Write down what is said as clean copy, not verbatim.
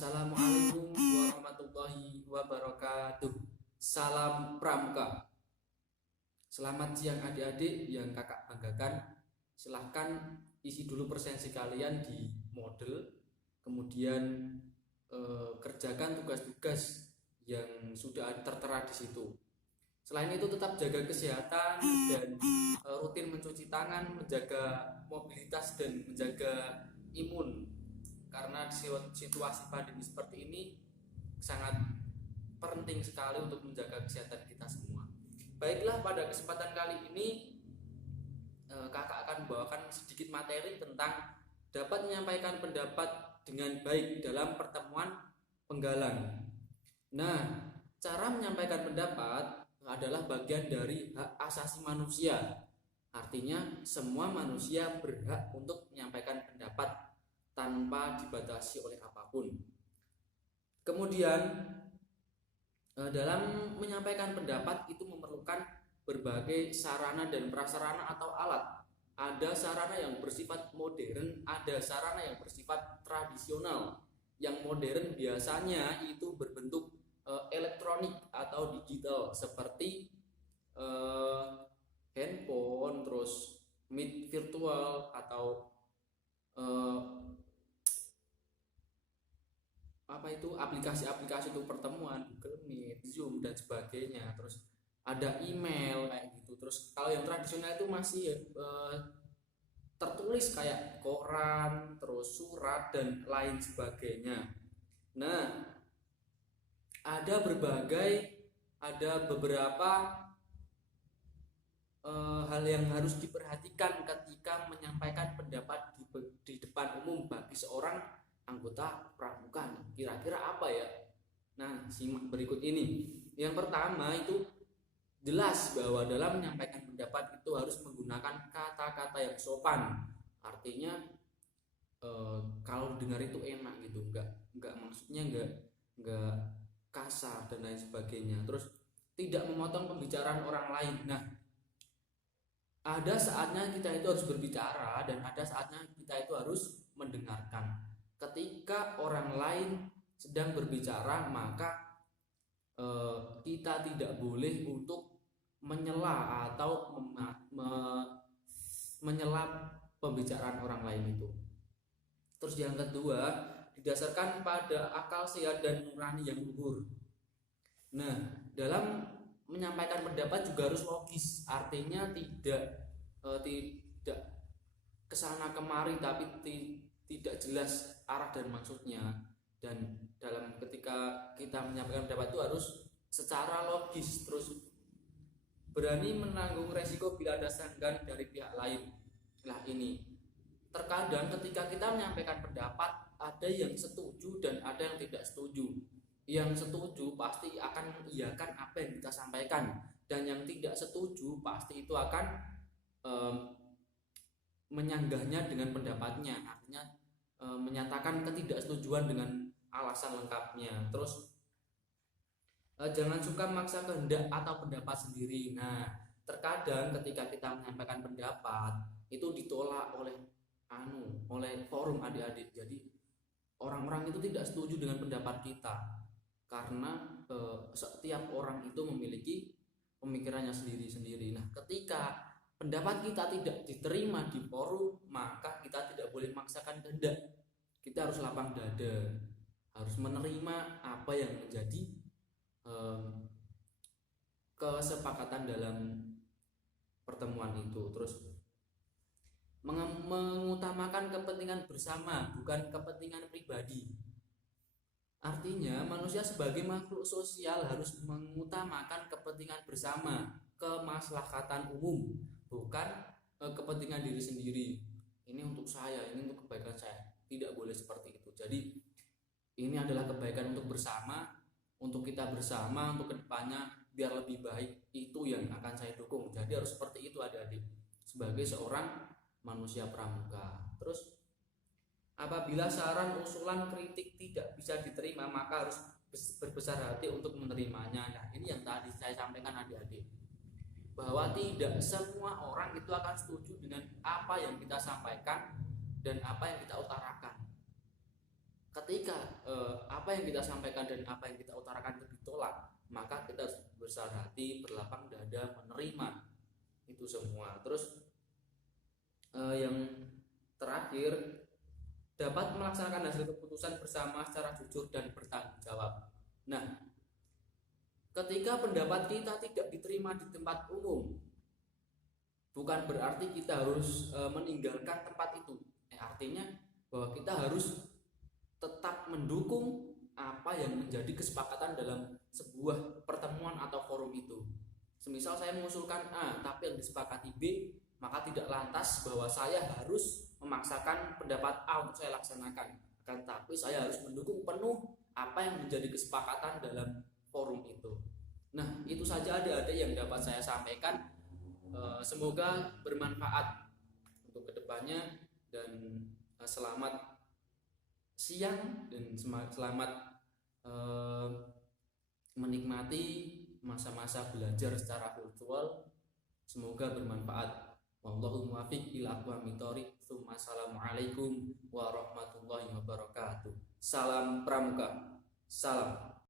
Assalamualaikum warahmatullahi wabarakatuh. Salam Pramuka. Selamat siang adik-adik yang kakak banggakan. Silahkan isi dulu presensi kalian di model. Kemudian kerjakan tugas-tugas yang sudah tertera di situ. Selain itu tetap jaga kesehatan dan rutin mencuci tangan, menjaga mobilitas dan menjaga imun. Karena situasi pandemi seperti ini sangat penting sekali untuk menjaga kesehatan kita semua. Baiklah, pada kesempatan kali ini kakak akan membawakan sedikit materi tentang dapat menyampaikan pendapat dengan baik dalam pertemuan penggalang. Nah, cara menyampaikan pendapat adalah bagian dari hak asasi manusia. Artinya semua manusia berhak untuk menyampaikan pendapat tanpa dibatasi oleh apapun. Kemudian dalam menyampaikan pendapat itu memerlukan berbagai sarana dan prasarana atau alat. Ada sarana yang bersifat modern, ada sarana yang bersifat tradisional. Yang modern biasanya itu berbentuk elektronik atau digital seperti handphone, terus meet virtual atau aplikasi-aplikasi untuk pertemuan, Google Meet, Zoom dan sebagainya. Terus ada email kayak gitu. Terus kalau yang tradisional itu masih tertulis kayak koran, terus surat dan lain sebagainya. Nah, ada beberapa hal yang harus diperhatikan ketika menyampaikan pendapat di depan umum bagi seorang anggota pramuka. Kira-kira apa ya? Nah, simak berikut ini. Yang pertama itu jelas bahwa dalam menyampaikan pendapat itu harus menggunakan kata-kata yang sopan. Artinya kalau dengar itu enak gitu, enggak maksudnya enggak kasar dan lain sebagainya. Terus tidak memotong pembicaraan orang lain. Nah, ada saatnya kita itu harus berbicara dan ada saatnya kita itu harus mendengarkan. Ketika orang lain sedang berbicara, maka kita tidak boleh untuk menyela atau menyela pembicaraan orang lain itu. Terus yang kedua, didasarkan pada akal sehat dan nurani yang luhur. Nah, dalam menyampaikan pendapat juga harus logis, artinya tidak kesana kemari tapi tidak jelas arah dan maksudnya. Dan dalam ketika kita menyampaikan pendapat itu harus secara logis, terus berani menanggung resiko bila ada sanggahan dari pihak lain. Nah, ini terkadang ketika kita menyampaikan pendapat ada yang setuju dan ada yang tidak setuju. Yang setuju pasti akan mengiyakan apa yang kita sampaikan, dan yang tidak setuju pasti itu akan menyanggahnya dengan pendapatnya, artinya menyatakan ketidaksetujuan dengan alasan lengkapnya. Terus jangan suka memaksa kehendak atau pendapat sendiri. Nah, terkadang ketika kita menyampaikan pendapat itu ditolak oleh forum adik-adik. Jadi orang-orang itu tidak setuju dengan pendapat kita karena setiap orang itu memiliki pemikirannya sendiri-sendiri. Nah, ketika pendapat kita tidak diterima di forum, maka kita tidak boleh memaksakan kehendak. Kita harus lapang dada, harus menerima apa yang menjadi kesepakatan dalam pertemuan itu. Terus mengutamakan kepentingan bersama, bukan kepentingan pribadi. Artinya manusia sebagai makhluk sosial harus mengutamakan kepentingan bersama, kemaslahatan umum, bukan kepentingan diri sendiri. Ini untuk saya, ini untuk kebaikan saya. Tidak boleh seperti itu. Jadi ini adalah kebaikan untuk bersama, untuk kita bersama, untuk kedepannya biar lebih baik. Itu yang akan saya dukung. Jadi harus seperti itu adik-adik sebagai seorang manusia pramuka. Terus apabila saran, usulan, kritik tidak bisa diterima, maka harus berbesar hati untuk menerimanya. Nah, ini yang tadi saya sampaikan adik-adik, bahwa tidak semua orang itu akan setuju dengan apa yang kita sampaikan dan apa yang kita utarakan. ketika apa yang kita sampaikan dan apa yang kita utarakan itu ditolak, maka kita harus besar hati, berlapang dada menerima itu semua. Terus yang terakhir, dapat melaksanakan hasil keputusan bersama secara jujur dan bertanggung jawab. Nah, ketika pendapat kita tidak diterima di tempat umum, bukan berarti kita harus meninggalkan tempat itu. Artinya bahwa kita harus tetap mendukung apa yang menjadi kesepakatan dalam sebuah pertemuan atau forum itu. Semisal saya mengusulkan A, tapi yang disepakati B, maka tidak lantas bahwa saya harus memaksakan pendapat A untuk saya laksanakan. Akan tapi saya harus mendukung penuh apa yang menjadi kesepakatan dalam forum itu. Nah, itu saja adik-adik yang dapat saya sampaikan. Semoga bermanfaat untuk kedepannya, dan selamat siang dan selamat menikmati masa-masa belajar secara virtual. Semoga bermanfaat. Wallahu muwaffiq ila aqwamit thoriq. Assalamualaikum warahmatullahi wabarakatuh. Salam Pramuka. Salam.